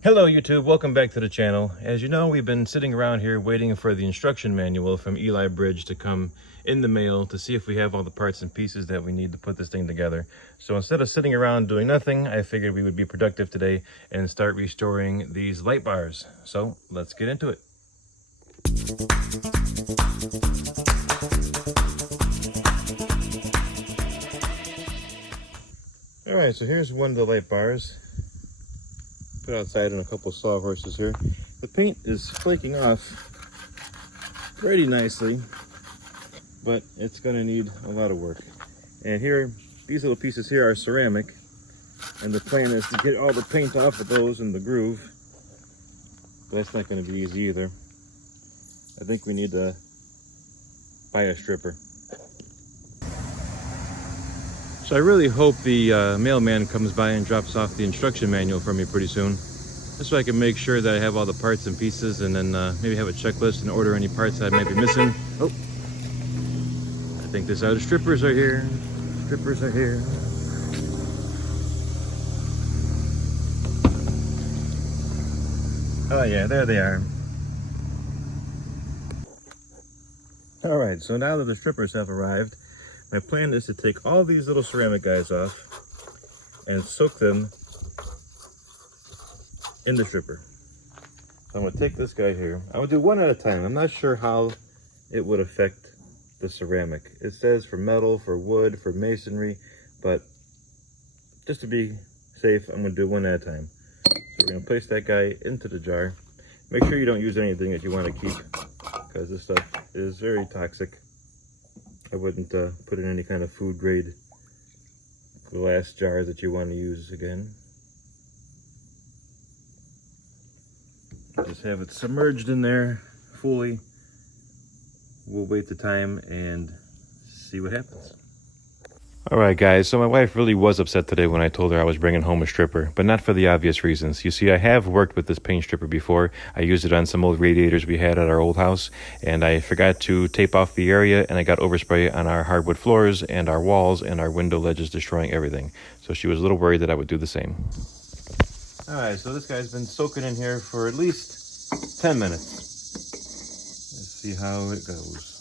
Hello YouTube, welcome back to the channel. As you know, we've been sitting around here waiting for the instruction manual from Eli Bridge to come in the mail to see if we have all the parts and pieces that we need to put this thing together. So instead of sitting around doing nothing, I figured we would be productive today and start restoring these light bars. So let's get into it. All right, so here's one of the light bars. Put outside in a couple of sawhorses here. The paint is flaking off pretty nicely, but it's going to need a lot of work. And here, these little pieces here are ceramic, and the plan is to get all the paint off of those in the groove. But that's not going to be easy either. I think we need to buy a stripper. So I really hope the mailman comes by and drops off the instruction manual for me pretty soon, just so I can make sure that I have all the parts and pieces, and then maybe have a checklist and order any parts that I might be missing. Oh, I think this out. Strippers are here. Strippers are here. Oh yeah, there they are. All right, so now that the strippers have arrived, my plan is to take all these little ceramic guys off and soak them in the stripper. So I'm going to take this guy here. I would do one at a time. I'm not sure how it would affect the ceramic. It says for metal, for wood, for masonry, but just to be safe, I'm going to do one at a time. So we're going to place that guy into the jar. Make sure you don't use anything that you want to keep, because this stuff is very toxic. I wouldn't put in any kind of food grade glass jar that you want to use again. Just have it submerged in there fully. We'll wait the time and see what happens. All right, guys, so my wife really was upset today when I told her I was bringing home a stripper, but not for the obvious reasons. You see, I have worked with this paint stripper before. I used it on some old radiators we had at our old house, and I forgot to tape off the area, and I got overspray on our hardwood floors and our walls and our window ledges, destroying everything. So she was a little worried that I would do the same. All right, so this guy's been soaking in here for at least 10 minutes. Let's see how it goes.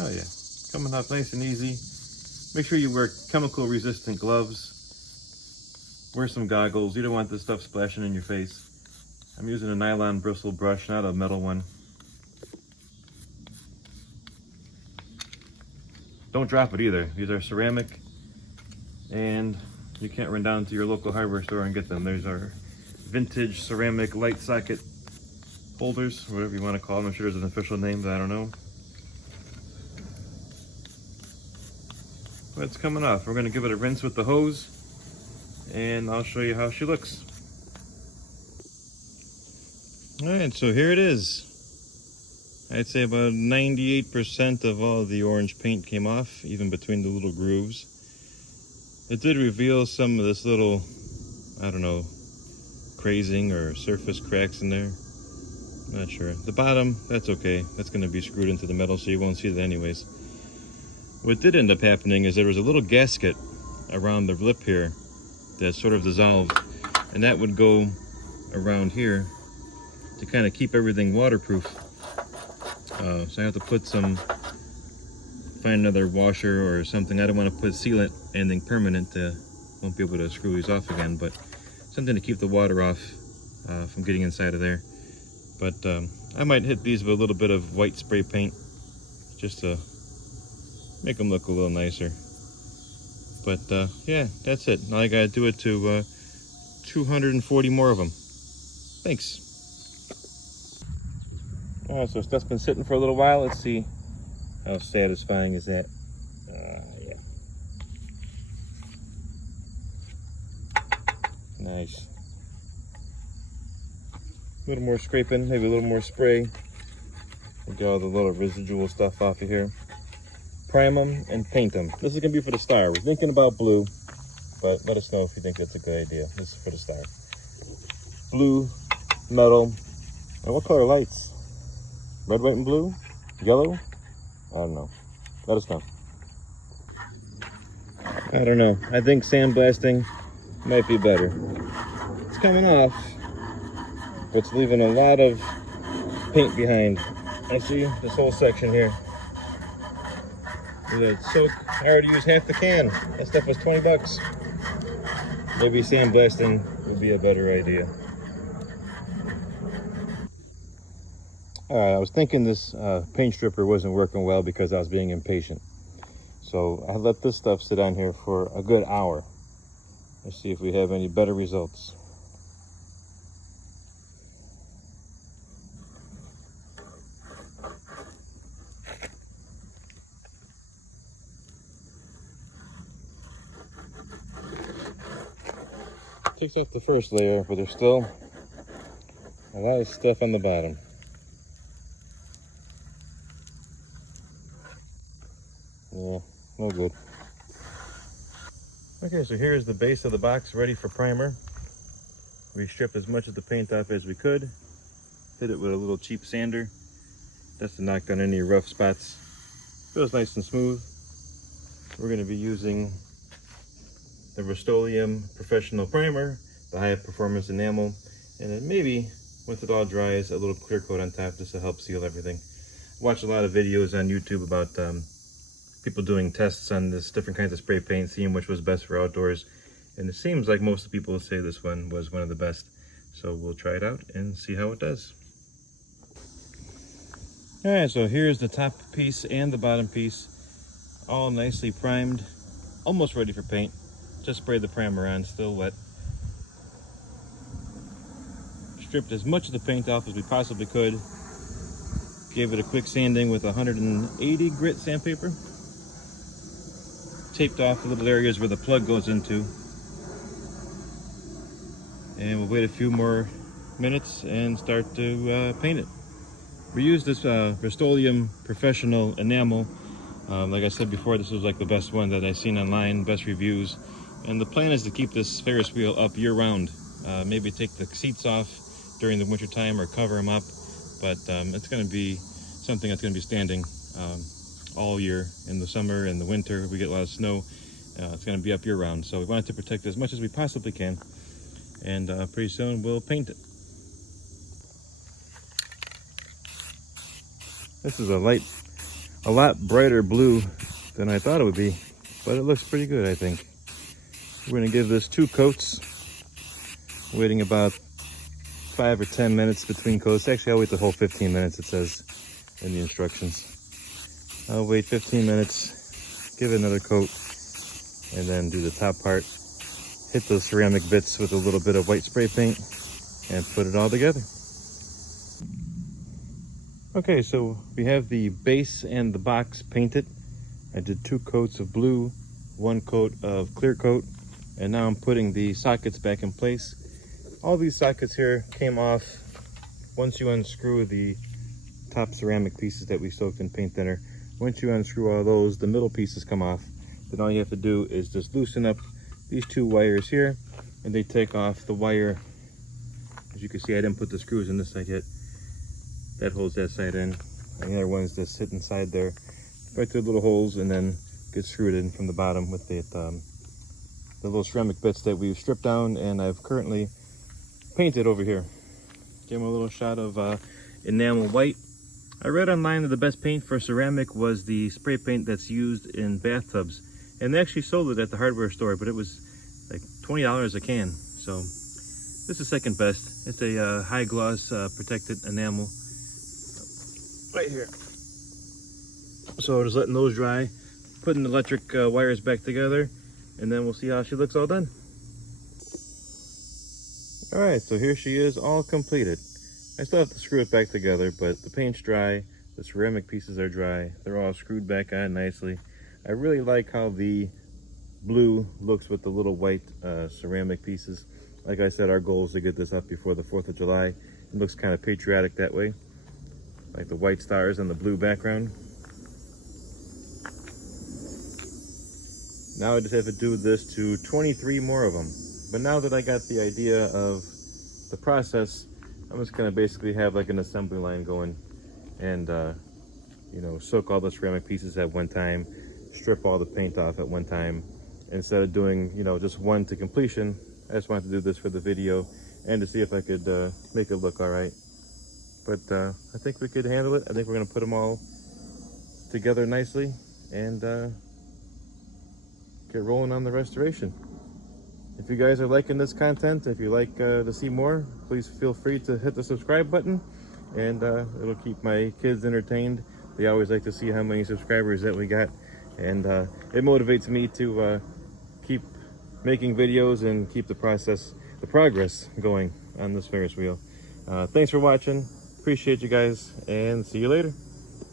Oh yeah, coming up nice and easy. Make sure you wear chemical resistant gloves. Wear some goggles. You don't want this stuff splashing in your face. I'm using a nylon bristle brush, not a metal one. Don't drop it either. These are ceramic, and you can't run down to your local hardware store and get them. There's our vintage ceramic light socket holders, whatever you want to call them. I'm sure there's an official name, but I don't know. But it's coming off. We're going to give it a rinse with the hose, and I'll show you how she looks. All right, so here it is. I'd say about 98% of all the orange paint came off, even between the little grooves. It did reveal some of this little, I don't know, crazing or surface cracks in there. Not sure. The bottom, that's okay. That's going to be screwed into the metal, so you won't see that anyways. What did end up happening is there was a little gasket around the lip here that sort of dissolved, and that would go around here to kind of keep everything waterproof. So I have to find another washer or something. I don't want to put sealant, anything permanent. Won't be able to screw these off again, but something to keep the water off from getting inside of there. But I might hit these with a little bit of white spray paint just to make them look a little nicer. But yeah, that's it. Now I gotta do it to 240 more of them. Thanks. All right, so stuff's been sitting for a little while. Let's see how satisfying is that. Yeah. Nice. A little more scraping, maybe a little more spray. We'll get all the little residual stuff off of here. Prime them and paint them. This is gonna be for the star. We're thinking about blue, but let us know if you think that's a good idea. This is for the star. Blue, metal, and what color lights? Red, white, and blue? Yellow? I don't know. Let us know. I don't know. I think sandblasting might be better. It's coming off, but it's leaving a lot of paint behind. I see this whole section here. Look at that soak. I already used half the can. That stuff was 20 bucks. Maybe sandblasting would be a better idea. Alright, I was thinking this paint stripper wasn't working well because I was being impatient. So I let this stuff sit on here for a good hour. Let's see if we have any better results. Takes off the first layer, but there's still a lot of stuff on the bottom. Yeah, no good. Okay, so here's the base of the box ready for primer. We stripped as much of the paint off as we could. Hit it with a little cheap sander. That's to knock down any rough spots. Feels nice and smooth. We're going to be using the Rust-Oleum Professional Primer, the high performance enamel, and then maybe once it all dries, a little clear coat on top just to help seal everything. Watch a lot of videos on YouTube about people doing tests on this different kinds of spray paint, seeing which was best for outdoors, and it seems like most of the people say this one was one of the best. So we'll try it out and see how it does. All right, so here's the top piece and the bottom piece, all nicely primed, almost ready for paint. Just sprayed the primer on, still wet. Stripped as much of the paint off as we possibly could. Gave it a quick sanding with 180 grit sandpaper. Taped off the little areas where the plug goes into. And we'll wait a few more minutes and start to paint it. We used this Rust-Oleum Professional enamel. Like I said before, this was like the best one that I've seen online, best reviews. And the plan is to keep this Ferris wheel up year-round. Maybe take the seats off during the winter time or cover them up. But it's going to be something that's going to be standing all year. In the summer and the winter, we get a lot of snow. It's going to be up year-round. So we wanted to protect it as much as we possibly can. And pretty soon we'll paint it. This is a lot brighter blue than I thought it would be, but it looks pretty good, I think. We're going to give this 2 coats, waiting about 5 or 10 minutes between coats. Actually, I'll wait the whole 15 minutes, it says in the instructions. I'll wait 15 minutes, give it another coat, and then do the top part. Hit those ceramic bits with a little bit of white spray paint and put it all together. Okay, so we have the base and the box painted. I did 2 coats of blue, 1 coat of clear coat, and now I'm putting the sockets back in place. All these sockets here came off once you unscrew the top ceramic pieces that we soaked in paint thinner. Once you unscrew all those, the middle pieces come off. Then all you have to do is just loosen up these 2 wires here, and they take off the wire. As you can see, I didn't put the screws in this side yet. That holds that side in, and the other ones just sit inside there, right through the little holes, and then get screwed in from the bottom with the little ceramic bits that we've stripped down, and I've currently painted over here. Give them a little shot of enamel white. I read online that the best paint for ceramic was the spray paint that's used in bathtubs, and they actually sold it at the hardware store, but it was like $20 a can. So this is second best. It's a high gloss protected enamel right here. So just letting those dry, putting the electric wires back together, and then we'll see how she looks all done. All right, so here she is, all completed. I still have to screw it back together, but the paint's dry, the ceramic pieces are dry, they're all screwed back on nicely. I really like how the blue looks with the little white ceramic pieces. Like I said, our goal is to get this up before the 4th of July. It looks kind of patriotic that way, like the white stars on the blue background. Now I just have to do this to 23 more of them. But now that I got the idea of the process, I'm just gonna basically have like an assembly line going and you know, soak all the ceramic pieces at one time, strip all the paint off at one time, instead of doing, you know, just one to completion. I just wanted to do this for the video and to see if I could make it look all right. But I think we could handle it. I think we're gonna put them all together nicely and get rolling on the restoration. If you guys are liking this content, if you like to see more, please feel free to hit the subscribe button, and it'll keep my kids entertained. They always like to see how many subscribers that we got, and it motivates me to keep making videos and keep the progress going on this Ferris wheel. Thanks for watching. Appreciate you guys, and see you later.